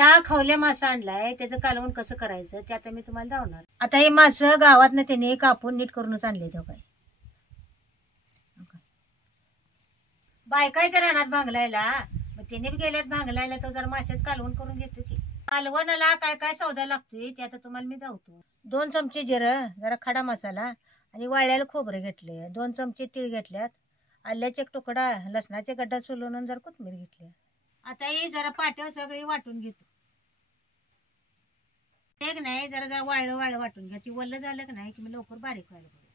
आता खवल्या मासा आणलाय, त्याचं कालवण कसं करायचं ते आता मी तुम्हाला दावणार. आता हे मासं गावात ना त्याने कापून नीट करूनच आणले. तो काय बायका इथे रानात भांगलायला, मग त्याने गेल्यात भांगलायला, तर जरा माशाच कालवण करून घेतो की. कालवणाला काय काय सौदा लागतोय ते आता तुम्हाला मी दावतो. 2 चमचे जिरं, जरा खडा मसाला आणि वाळलेलं खोबरं घेतले, 2 चमचे तीळ घेतल्यात, आल्याचा 1 तुकडा, लसणाचे गड्डा सोलून जरा कोथिंबीर घेतली. आता ही जरा पाट्यावर सगळी वाटून घेतो. एक नाही, जरा जरा वाळं वाटून घ्यायची. वल्ल झालं की नाही की मी लवकर बारीक व्हायला पाहिजे.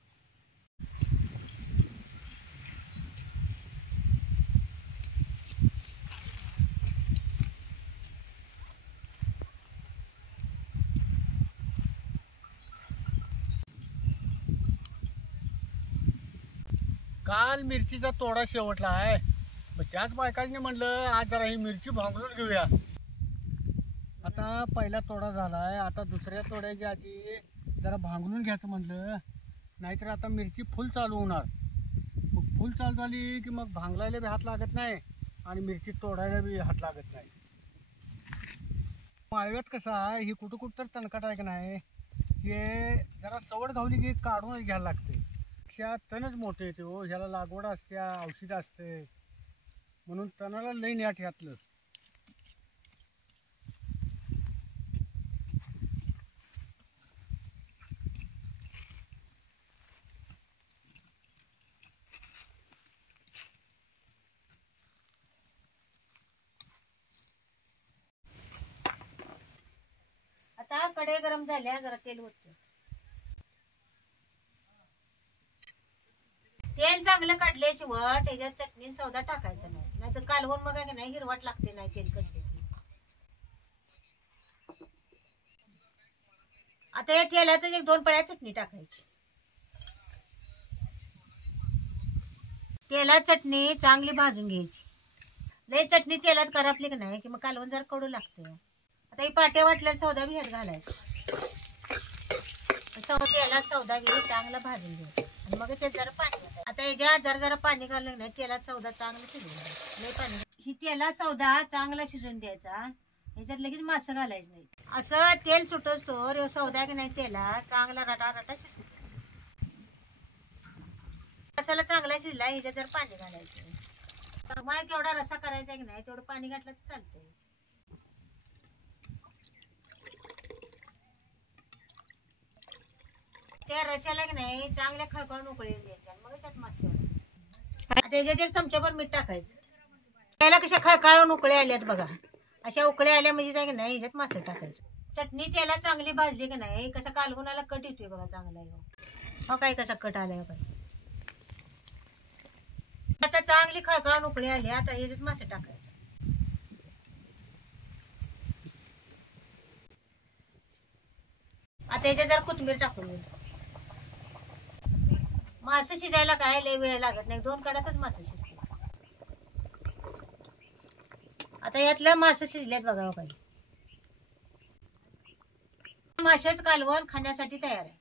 काल मिरचीचा तोडा शेवटला आहे, मग त्याच बायकांनी म्हणलं आज जरा ही मिरची भांगरून घेऊया. आता पहिला तोडा झालाय, आता दुसऱ्या तोड्याच्या आधी जरा भांगरून घ्यायचं म्हणलं, नाहीतर आता मिरची फुल चालू होणार. मग फुल चालू झाली की मग भांगलायला बी हात लागत नाही आणि मिरची तोडायला बी हात लागत नाही. माळव्यात कसं आहे, ही कुठं कुठं तर तणकट आहे का नाही, हे जरा सवड घावली की काढूनच घ्यायला लागते. तणच मोठे येते हो, ह्याला लागवड असते, औषध असते, म्हणून तणाला लई न्याट घातलं. आता कढई गरम झाल्या, जरा तेल ओततो. तेल चांगलं काढल्याशिवाय त्याच्यात चटणी सौदा टाकायचा नाही, नाहीतर कालवण मग काय नाही हिरवट लागते नाही तेल काढले की. आता या तेलात 1-2 पळ्या चटणी टाकायची. तेलात चटणी चांगली भाजून घ्यायची. लय चटणी तेलात करपली की नाही की मग कालवण जरा कडू लागते. आता ही पाट्या वाटल्याला सौदा बी ह्यात घालायचा. तेलात सौदा बी चांगला भाजून घ्यायचा आणि मग त्यात जरा पाणी. आता ह्याच्यात जरा जरा पाणी घालून नाही, तेलात सौदा चांगला शिजून द्यायचा. लय पाणी ही तेलात सौदा चांगला शिजून द्यायचा. ह्याच्यात लगेच मासं घालायचं नाही. असं तेल सुटतो सौदा की नाही तेलात चांगला रटा रटा शिजून द्यायचा. मसाला चांगला शिजला, ह्याच्यात जर पाणी घालायचं. मला केवढा रसा करायचा की नाही तेवढं पाणी घातलं तर चालतंय. त्या रशाला की नाही चांगल्या खळखळून उकळी द्यायच्या, मग त्यात मासे घालायचे. आता याच्यात 1 चमचाभर मीठ टाकायचं. त्याला कशा खळखळून उकळी आल्यात बघा, अशा उकळी आल्या म्हणजे काय की नाही ह्याच्यात मासे टाकायचं. चटणी त्याला चांगली भाजली की नाही कसा कालवणाला कट येतोय बघा चांगला. हो काय कसा कट आलाय बघा. आता चांगली खळखळून उकळी आली, आता ह्याच्यात मासे टाकायचे. आता याच्यात जरा कोथिंबीर टाकून घेऊ. मासे शिजायला काय लय वेळ लागत नाही, 2 कडातच मासे शिजते. आता यातलं मासे शिजल्यात बघा. माशाच कालवण खाण्यासाठी तयार आहे.